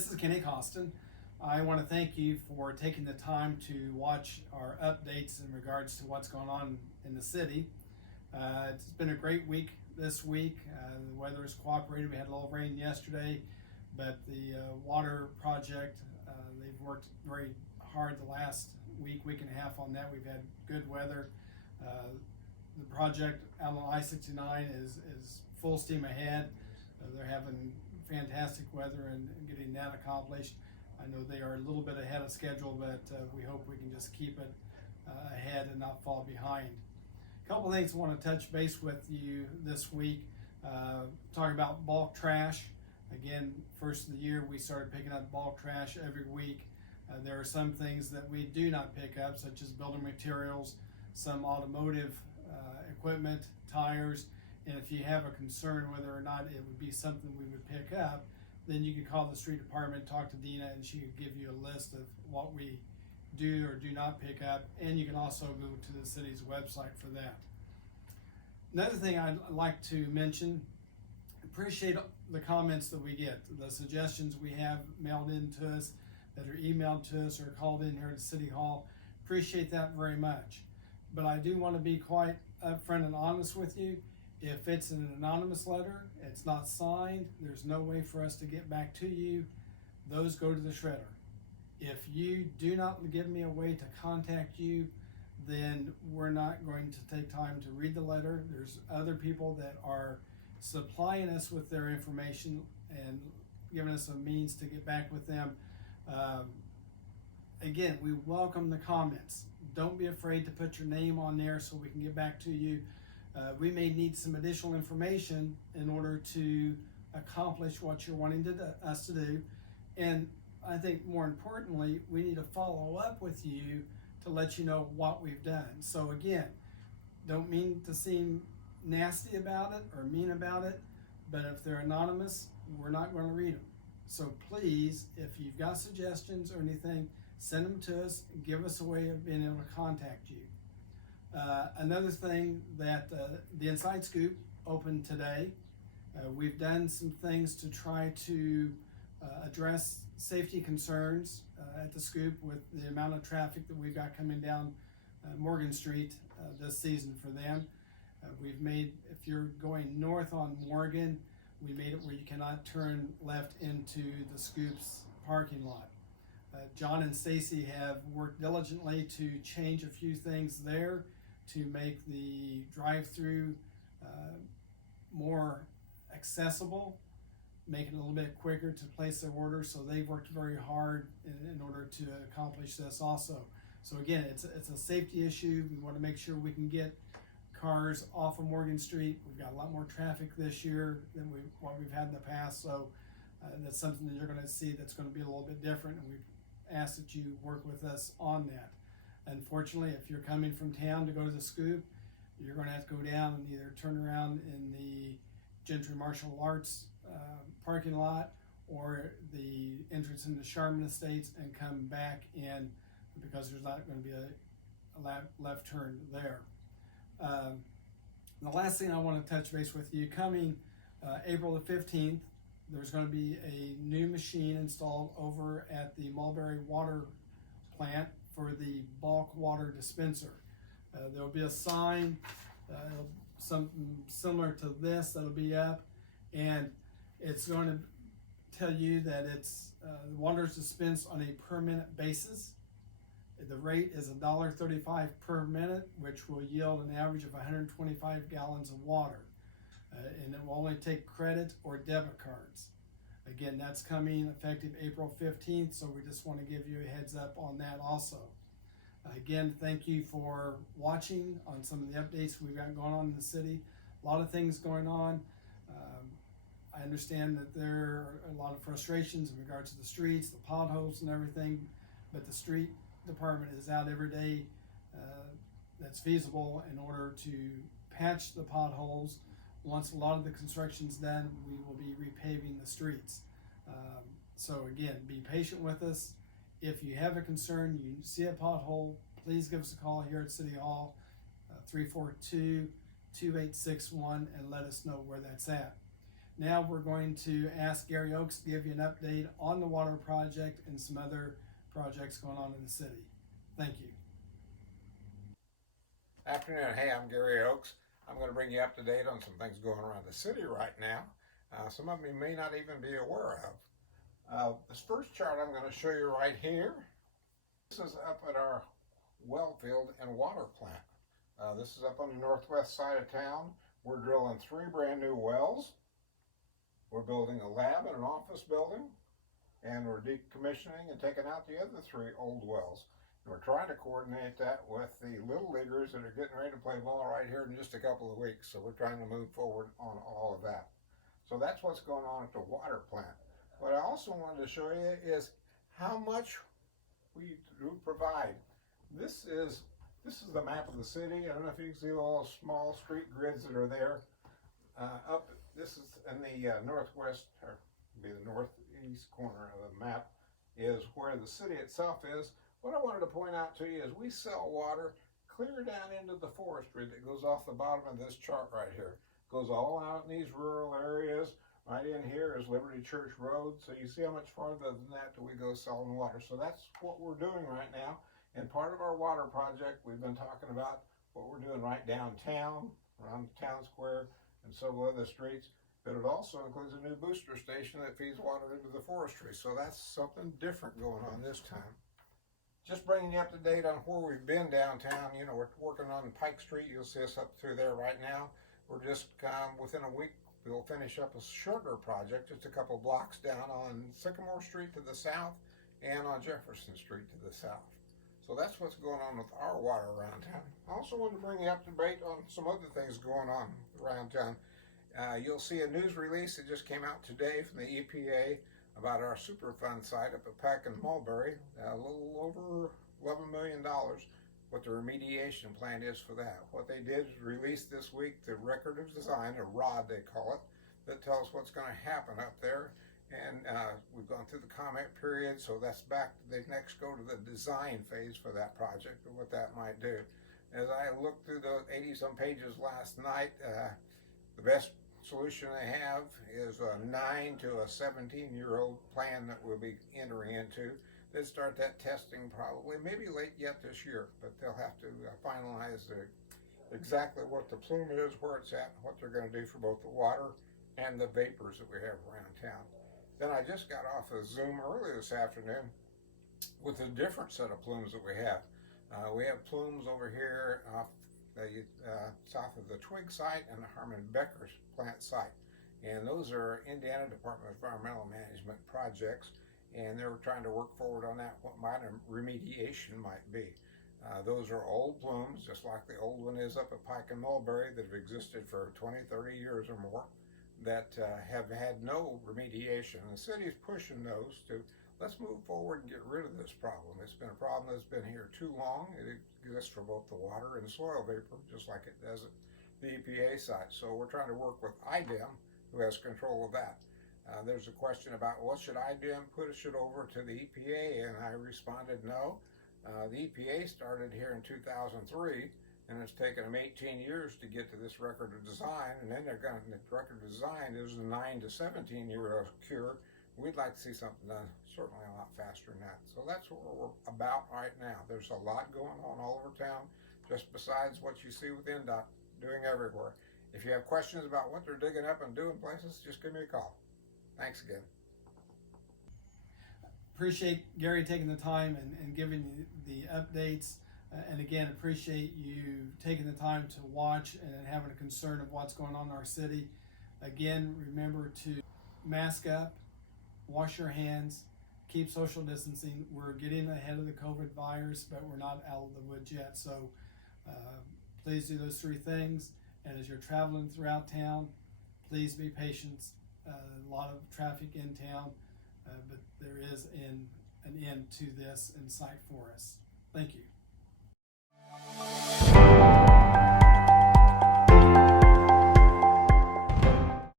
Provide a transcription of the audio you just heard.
This is Kenny Costin. I want to thank you for taking the time to watch our updates in regards to what's going on in the city. It's been a great week this week. The weather has cooperated. We had a little rain yesterday, but the water project, they've worked very hard the last week and a half on that. We've had good weather. The project out on I-69 is full steam ahead. They're having fantastic weather and getting that accomplished. I know they are a little bit ahead of schedule, but we hope we can just keep it ahead and not fall behind. A couple things I want to touch base with you this week. Talking about bulk trash. Again, first of the year we started picking up bulk trash every week. There are some things that we do not pick up, such as building materials, some automotive equipment, tires. And if you have a concern whether or not it would be something we would pick up, then you can call the street department, talk to Dina, and she could give you a list of what we do or do not pick up. And you can also go to the city's website for that. Another thing I'd like to mention, appreciate the comments that we get, the suggestions we have mailed in to us, that are emailed to us or called in here to City Hall. Appreciate that very much. But I do want to be quite upfront and honest with you. If it's an anonymous letter, it's not signed, there's no way for us to get back to you, those go to the shredder. If you do not give me a way to contact you, then we're not going to take time to read the letter. There's other people that are supplying us with their information and giving us a means to get back with them. Again, we welcome the comments. Don't be afraid to put your name on there so we can get back to you. We may need some additional information in order to accomplish what you're wanting us to do. And I think more importantly, we need to follow up with you to let you know what we've done. So again, don't mean to seem nasty about it or mean about it, but if they're anonymous, we're not going to read them. So please, if you've got suggestions or anything, send them to us, give us a way of being able to contact you. Another thing that the Inside Scoop opened today. We've done some things to try to address safety concerns at the Scoop with the amount of traffic that we've got coming down Morgan Street this season for them. We've made, if you're going north on Morgan, we made it where you cannot turn left into the Scoop's parking lot. John and Stacy have worked diligently to change a few things there to make the drive-through more accessible, make it a little bit quicker to place their order. So they've worked very hard in order to accomplish this also. So again, it's a safety issue. We want to make sure we can get cars off of Morgan Street. We've got a lot more traffic this year than what we've had in the past. So that's something that you're going to see that's going to be a little bit different, and we've asked that you work with us on that. Unfortunately, if you're coming from town to go to the Scoop, you're going to have to go down and either turn around in the Gentry Martial Arts parking lot or the entrance into Sharman Estates and come back in, because there's not going to be a left turn there. The last thing I want to touch base with you, coming April the 15th, there's going to be a new machine installed over at the Mulberry Water Plant for the bulk water dispenser. There'll be a sign, something similar to this that'll be up, and it's going to tell you that it's the water is dispensed on a per minute basis. The rate is $1.35 per minute, which will yield an average of 125 gallons of water. And it will only take credit or debit cards. Again, that's coming effective April 15th, so we just want to give you a heads up on that also. Again, thank you for watching on some of the updates we've got going on in the city. A lot of things going on. I understand that there are a lot of frustrations in regards to the streets, the potholes and everything, but the street department is out every day that's feasible in order to patch the potholes. Once a lot of the construction's done, we will be repaving the streets. So again, be patient with us. If you have a concern, you see a pothole, please give us a call here at City Hall, 342-2861, and let us know where that's at. Now we're going to ask Gary Oakes to give you an update on the water project and some other projects going on in the city. Thank you. Afternoon. Hey, I'm Gary Oakes. I'm going to bring you up to date on some things going around the city right now. Some of them you may not even be aware of. This first chart I'm going to show you right here. This is up at our well field and water plant. This is up on the northwest side of town. We're drilling 3 brand new wells. We're building a lab and an office building, and we're decommissioning and taking out the other 3 old wells. And we're trying to coordinate that with the little leaguers that are getting ready to play ball right here in just a couple of weeks. So we're trying to move forward on all of that. So that's what's going on at the water plant. What I also wanted to show you is how much we do provide. This is the map of the city. I don't know if you can see all those small street grids that are there. This is in the northwest, or be the northeast corner of the map, is where the city itself is. What I wanted to point out to you is we sell water clear down into the forestry that goes off the bottom of this chart right here. It goes all out in these rural areas. Right in here is Liberty Church Road. So you see how much farther than that do we go selling water. So that's what we're doing right now. And part of our water project, we've been talking about what we're doing right downtown, around the town square, and several other streets. But it also includes a new booster station that feeds water into the forestry. So that's something different going on this time. Just bringing you up to date on where we've been downtown. You know, we're working on Pike Street. You'll see us up through there right now. We're just within a week, we'll finish up a shorter project, just a couple blocks down on Sycamore Street to the south and on Jefferson Street to the south. So that's what's going on with our water around town. I also want to bring you up to date on some other things going on around town. You'll see a news release that just came out today from the EPA about our Superfund site up at Peck and Mulberry, a little over $11 million, what the remediation plan is for that. What they did is release this week the record of design, a ROD they call it, that tells what's going to happen up there. And we've gone through the comment period, so that's back. They next go to the design phase for that project and what that might do. As I looked through the 80-some pages last night, the best solution they have is a 9 to a 17-year-old plan that we'll be entering into. They'll start that testing probably, maybe late yet this year, but they'll have to finalize exactly what the plume is, where it's at, and what they're going to do for both the water and the vapors that we have around town. Then I just got off of Zoom early this afternoon with a different set of plumes that we have. We have plumes over here off the south of the Twig site and the Harmon Becker's plant site. And those are Indiana Department of Environmental Management projects, and they're trying to work forward on that, what minor remediation might be. Those are old plumes, just like the old one is up at Pike and Mulberry, that have existed for 20, 30 years or more, that have had no remediation. The city's pushing those to, let's move forward and get rid of this problem. It's been a problem that's been here too long. It exists for both the water and soil vapor, just like it does at the EPA site. So we're trying to work with IDEM, who has control of that. There's a question about, well, should IDEM push it over to the EPA? And I responded, no. The EPA started here in 2003, and it's taken them 18 years to get to this record of design, and then the record of design is a 9 to 17-year cure. We'd like to see something done certainly a lot faster than that. So that's what we're about right now. There's a lot going on all over town, just besides what you see with NDOT doing everywhere. If you have questions about what they're digging up and doing places, just give me a call. Thanks again. Appreciate Gary taking the time and giving you the updates. And again, appreciate you taking the time to watch and having a concern of what's going on in our city. Again, remember to mask up, wash your hands, keep social distancing. We're getting ahead of the COVID virus, but we're not out of the woods yet. So please do those 3 things. And as you're traveling throughout town, please be patient. A lot of traffic in town, but there is an end to this in sight for us. Thank you.